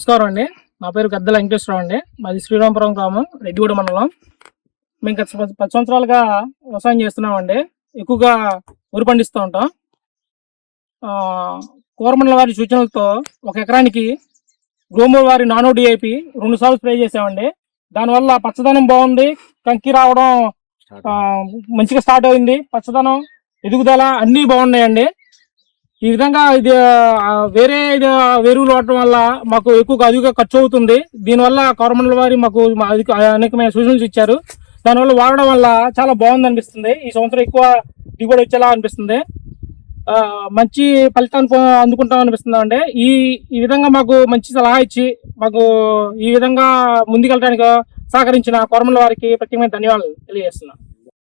నమస్కారం అండి. నా పేరు గద్దెల వెంకటేశ్వరరావు అండి. మాది శ్రీరామపురం గ్రామం, రెడ్డిగూడ మండలం. మేము గత 10 సంవత్సరాలుగా వ్యవసాయం చేస్తున్నామండి. ఎక్కువగా వరి పండిస్తూ ఉంటాం. కోరమండల వారి సూచనలతో ఒక ఎకరానికి గ్రోమోర్ వారి నానో డిఐపి 2 సార్లు స్ప్రే చేసామండి. దానివల్ల పచ్చదనం బాగుంది, కంకి రావడం మంచిగా స్టార్ట్ అయింది. పచ్చదనం, ఎదుగుదల అన్నీ బాగున్నాయండి. ఈ విధంగా ఇది వేరే ఎరువులు వాడటం వల్ల మాకు అధిక ఖర్చు అవుతుంది. దీనివల్ల కోరమండల వారి మాకు అనేకమైన సూచనలు ఇచ్చారు. దానివల్ల వాడడం వల్ల చాలా బాగుంది అనిపిస్తుంది. ఈ సంవత్సరం ఎక్కువ దిగుబడి వచ్చేలా అనిపిస్తుంది. మంచి ఫలితాన్ని అందుకుంటాం అనిపిస్తుంది అండి. ఈ విధంగా మాకు మంచి సలహా ఇచ్చి మాకు ఈ విధంగా ముందుకెళ్ళడానికి సహకరించిన కోరమండల వారికి ప్రత్యేకమైన ధన్యవాదాలు తెలియజేస్తున్నాను.